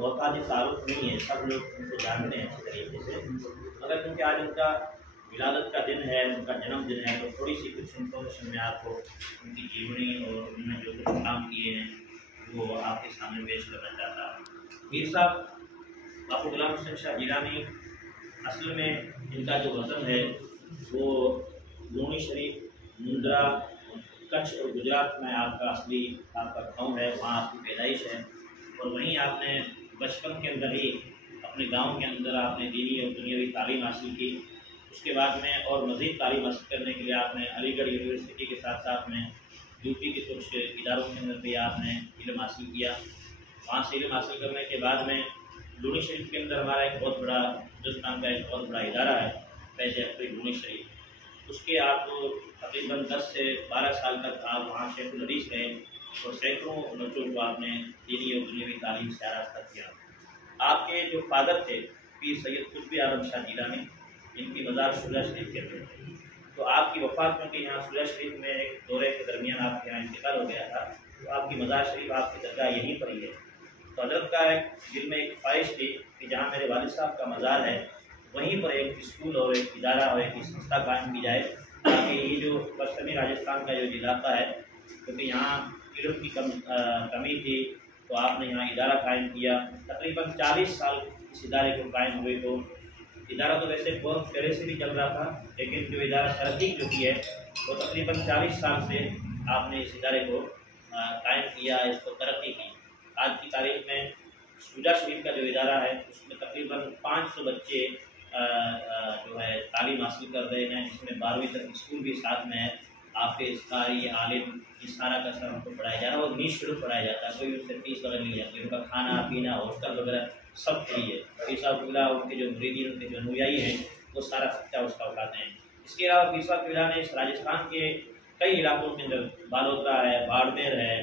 मोहताज तारुफ नहीं है, सब लोग उनको जानते हैं अच्छी तरीके से, मगर क्योंकि आज उनका विलादत का दिन है, उनका जन्मदिन है, तो थोड़ी सी कुछ इन्फॉर्मेशन मैं आपको उनकी जीवनी और उन्होंने जो कुछ काम किए हैं वो आपके सामने पेश करना चाहता हूँ। मीर साहब बापू गुलाम हुसैन शाह जिलानी, असल में इनका जो वतन है वो लूणी शरीफ, मुंद्रा, कच्छ और गुजरात में आपका असली आपका गाँव है, वहाँ आपकी पैदाइश है। और वहीं आपने बचपन के अंदर ही अपने गांव के अंदर आपने दीनी और दुनियावी तालीम हासिल की। उसके बाद में और मज़ीद तालीम हासिल करने के लिए आपने अलीगढ़ यूनिवर्सिटी के साथ साथ में यूपी के कुछ इदारों के अंदर भी आपने इल्म हासिल किया। वहाँ से इल्म हासिल करने के बाद में लूणी शरीफ के अंदर हमारा एक बहुत बड़ा हिंदुस्तान का एक बहुत बड़ा इदारा है फैज़ अख्तरी लूणी शरीफ। उसके आप तकरीबन 10 से 12 साल तक आप वहाँ शेखुल हदीस रहे और सैकड़ों बच्चों को आपने दीनी और दुनियावी तालीम से आरास्ता किया। आपके जो फादर थे पीर सैयद कुतुब आलम शाह जिलानी, इनकी मज़ार सुलह शरीफ के अंदर थे। तो आपकी वफ़ात क्योंकि यहाँ सुलह शरीफ में एक दौरे के दरमियान आपके यहाँ इंतकाल हो गया था, तो आपकी मज़ार शरीफ आपकी दरगाह यहीं पर ही है। तो हज़रत का एक दिल में एक ख्वाहिश थी कि जहाँ मेरे वालिद साहब का मज़ार है वहीं पर एक स्कूल और एक इदारा और एक संस्था कायम की जाए, ताकि ये जो पश्चिमी राजस्थान का जो इलाका है, क्योंकि यहाँ इल्म की कमी थी, तो आपने यहाँ इदारा कायम किया। तकरीबन 40 साल इस इदारे को कायम हुए। तो इदारा तो वैसे बहुत पहले से भी चल रहा था, लेकिन जो इदारा तरक्की जो की है वो तकरीबन 40 साल से आपने इस इदारे को कायम किया, इसको तरक्की की। आज की तारीख में सुजा शरीफ का जो इदारा है उसमें तकरीबन 500 बच्चे जो है तालीम हासिल कर रहे हैं, जिसमें 12वीं तक स्कूल भी साथ में है। हाफिज़, कारी, आलिम, इस सारा का सब हमको पढ़ाया जा रहा है और निःशुल्क पढ़ाया जाता है, कोई उससे फीस वगैरह नहीं जाती। उनका खाना पीना हॉस्टल वगैरह सब फ्री है। पीसाबिल्ला उनके जो मुरीदीन, उनके जो अनुयायी हैं वो सारा खर्चा उसका उठाते हैं। इसके अलावा पीसाबिल्ला ने इस राजस्थान के कई इलाकों के अंदर बालोतरा है, बाड़मेर है,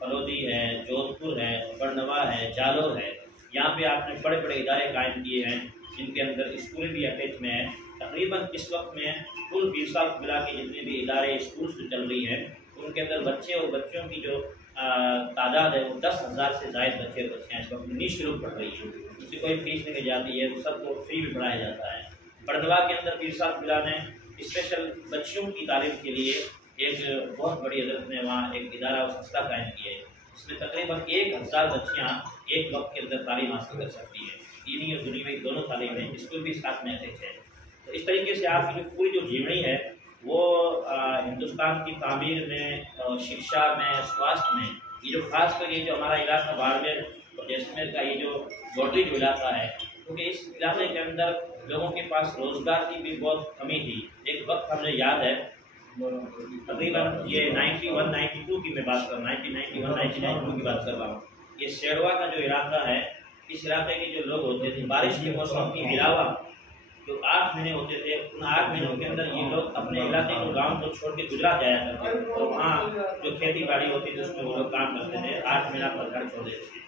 फलोदी है, जोधपुर है, बरनवा है, जालोर है, यहाँ पे आपने बड़े बड़े इदारे कायम किए हैं, जिनके अंदर स्कूल भी अटैच में है। तकरीबन इस वक्त में कुल पीसाबिल्ला के जितने भी इदारे स्कूल से चल रही हैं उनके अंदर बच्चे और बच्चों की जो तादाद है वो 10,000 से ज़ायद बच्चे और बच्चियाँ इस वक्त निःशुल्क पढ़ रही हैं। उसकी कोई फीस नहीं जाती है, सबको फ्री भी पढ़ाया जाता है। बड़दवा के अंदर पीसाबिल्ला ने स्पेशल बच्चियों की तालीम के लिए एक बहुत बड़ी हजरत ने वहाँ एक इदारा और संस्था कायम की है, जिसमें तकरीबन 1000 बच्चियाँ एक वक्त के अंदर तालीम हासिल कर सकती है। दीनी और दुनियावी दोनों तालीम है, स्कूल भी साथ में अटैच है। तो इस तरीके से आपकी जो पूरी जो जीवनी है वो हिंदुस्तान की तामीर में, शिक्षा में, स्वास्थ्य में, ये जो खास कर ये जो हमारा इलाका बाड़मेर और जैसलमेर का ये जो बॉर्डरी जो इलाका है, क्योंकि इस इलाके के अंदर लोगों के पास रोज़गार की भी बहुत कमी थी। एक वक्त हमें याद है तकरीबन ये 91-92 की मैं बात कर रहा हूँ, 1991-1992 की बात कर रहा हूँ। ये शेरवा का जो इलाका है, इस इलाके के जो लोग होते थे बारिश के मौसम की गिरावा जो 8 महीने होते थे, उन 8 महीनों के अंदर ये लोग अपने इलाके को, गांव को छोड़ के गुजरात जाया करते थे। और वहाँ जो खेती बाड़ी होती थी उसमें वो लोग काम करते थे, 8 महीना पर घर छोड़ देते थे।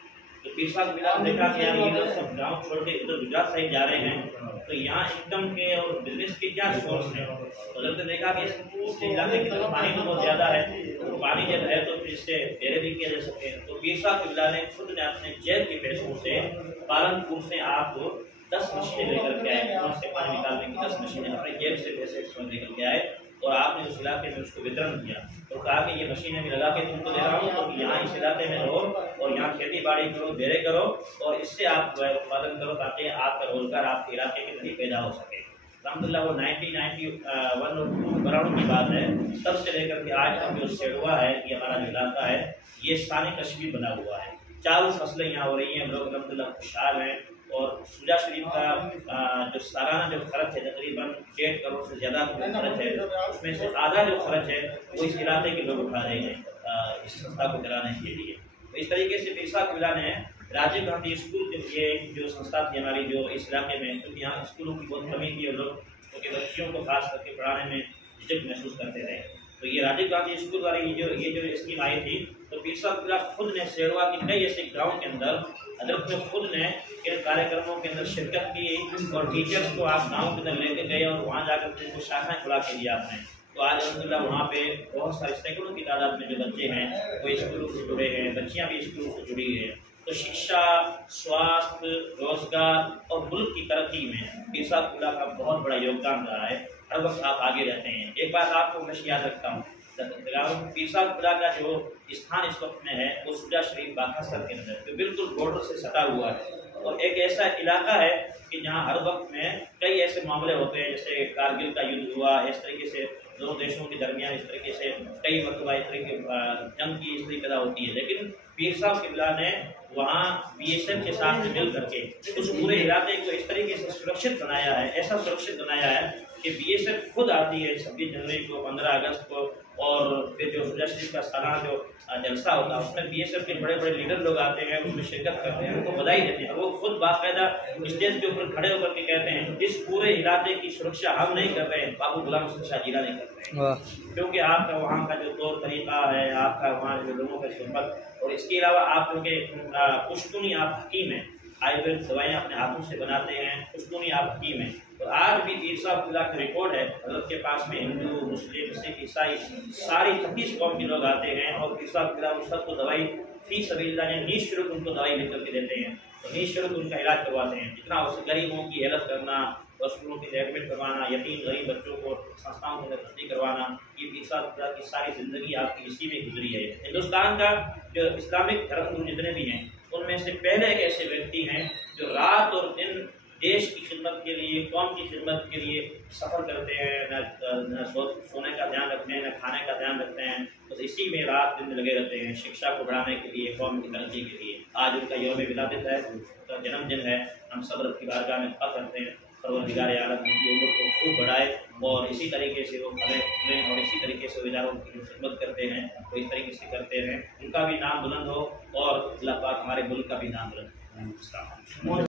तो पीसाबिल्ला ने देखा कि यार ये लोग सब गाँव छोड़ के इधर गुजरात साइड जा रहे हैं, तो यहाँ इनकम के और बिजनेस के क्या सोर्स है। तो जब देखा कि इस इलाके के अंदर पानी तो बहुत ज़्यादा है, तो पानी जब है तो फिर इससे डेरे भी किया जा सकते हैं। तो पीसाबिल्ला ने खुद ने अपने जेब के पैसों से पालनपुर से आपको 10 मशीनें लेकर के आए, कुआं से पानी निकालने की 10 मशीनें अपने जेब से पैसे लेकर के आए और आपने उस इलाके में उसको वितरण किया। तो कहा कि ये मशीनें भी लगा के तुमको दे रहा हूँ, तो यहाँ इस इलाके में रहो और यहाँ खेती बाड़ी करो, डेरे करो और इससे आप उत्पादन करो, ताकि आपका रोजगार आपके इलाके में नहीं पैदा हो सके। अलहमदुलिल्लाह वो 1991 बराबर की बात है, तब से लेकर के आज तक जो शेरवा है, ये हमारा जो इलाका है, ये सानी कश्मीर बना हुआ है। चारों फसलें यहाँ हो रही हैं, लोग अलहमदुलिल्लाह खुशहाल हैं। और सुजा शरीफ का जो सालाना जो खर्च है तकरीबन 1.5 करोड़ से ज़्यादा खर्च है, उसमें से आधा जो खर्च है वो इस इलाके के लोग उठा रहे हैं इस संस्था को चलाने के लिए। तो इस तरीके से पीसाबिल्ला ने राजीव गांधी स्कूल ये जो संस्था थी हमारी जो इस इलाके में, क्योंकि यहाँ स्कूलों की बहुत कमी थी और लोग क्योंकि बच्चियों को खास करके पढ़ाने में झिझक महसूस करते रहे, तो ये राजीव गांधी स्कूल वाली ये जो स्कीम आई थी, तो पीसाबिल्ला खुद ने शेरवा के कई ऐसे गाँव के अंदर हजरत ने खुद ने इन कार्यक्रमों के अंदर शिरकत की और टीचर्स को आप गाँव के अंदर लेके गए और वहाँ जाकर के उनको शाखाएँ खुला के दिया आपने। तो आज अलहमदुलिल्लाह वहाँ पे बहुत सारे सैकड़ों की तादाद में जो बच्चे हैं वो स्कूलों से जुड़े हैं, बच्चियाँ भी स्कूलों से जुड़ी हैं। तो शिक्षा, स्वास्थ्य, रोजगार और मुल्क की तरक्की में पीर साहब क़िबला का बहुत बड़ा योगदान रहा है। हर वक्त आप आगे रहते हैं। एक बात आपको हमेशा याद रखता हूँ, पीर साहब क़िबला का जो स्थान इस वक्त में है वो सुजा शरीफ बाखासर के अंदर, जो बिल्कुल बॉर्डर से सटा हुआ है और एक ऐसा इलाका है कि जहाँ हर वक्त में कई ऐसे मामले होते हैं, जैसे कारगिल का युद्ध हुआ, इस तरीके से दोनों देशों के दरमियान इस तरीके से कई मरतबा इस तरीके जंग की इस तरीके होती है। लेकिन पीर साहब क़िबला ने वहाँ BSF के साथ मिल करके उस पूरे इलाके को इस तरीके से सुरक्षित बनाया है, ऐसा सुरक्षित बनाया है कि BSF खुद आती है 26 जनवरी को, 15 अगस्त को, और फिर जो सुजा शरीफ का सालाना जो जलसा होता है उसमें BSF के बड़े बड़े लीडर लोग आते हैं, उसमें शिरकत करते हैं, उनको बधाई देते हैं। वो खुद बाकायदा स्टेज के ऊपर खड़े होकर के कहते हैं इस पूरे इलाके की सुरक्षा हम नहीं कर रहे हैं, बाबू गुलाम हसन शाह जिलानी कर रहे हैं, क्योंकि आपका वहाँ का जो तौर तरीका है, आपका वहाँ जो लोगों का खिदमत, और इसके अलावा आप लोग पुश्तूनी आप हकीम हैं, आयुर्वेद दवाइयाँ अपने हाथों से बनाते हैं, पुश्तूनी आप हकीम हैं। तो आज भी पीर साहब क़िबला की रिकॉर्ड है, हज़रत के पास में हिंदू, मुस्लिम, सिख, ईसाई सारी 36 कौम के लोग आते हैं और पीर साहब क़िबला उन सबको दवाई फी सबीलिल्लाह ने निःशुल्क उनको दवाई लिख करके देते हैं, तो निःशुल्क उनका इलाज करवाते हैं। जितना हो सके गरीबों की हेल्प करना, हॉस्पिटलों की एडमिट करवाना, यतीम गरीब बच्चों को संस्थाओं के अंदर भर्ती करवाना, ये पीर साहब क़िबला की सारी ज़िंदगी आपकी इसी में गुजरी है। हिंदुस्तान का जो इस्लामिक धर्मगुरु जितने भी हैं उनमें से पहले एक ऐसे व्यक्ति हैं जो रात और दिन देश की खिदमत के लिए, कौम की खिदमत के लिए सफ़र करते हैं, न सोने का ध्यान रखते हैं, न खाने का ध्यान रखते हैं, बस इसी में रात दिन लगे रहते हैं, शिक्षा को बढ़ाने के लिए, कौम की तरक्की के लिए। आज उनका यौम विलादत है, उनका जन्मदिन है। हम सब रब की बारगाह में दुआ करते हैं परवरदिगार आलम उनकी उम्र को खूब बढ़ाए और इसी तरीके से वो फले फूलें और इसी तरीके से इदारों की जो खिदमत करते हैं वो इस तरीके से करते हैं, उनका भी नाम बुलंद हो और अल्लाह पाक हमारे मुल्क का भी नाम बुलंद हो।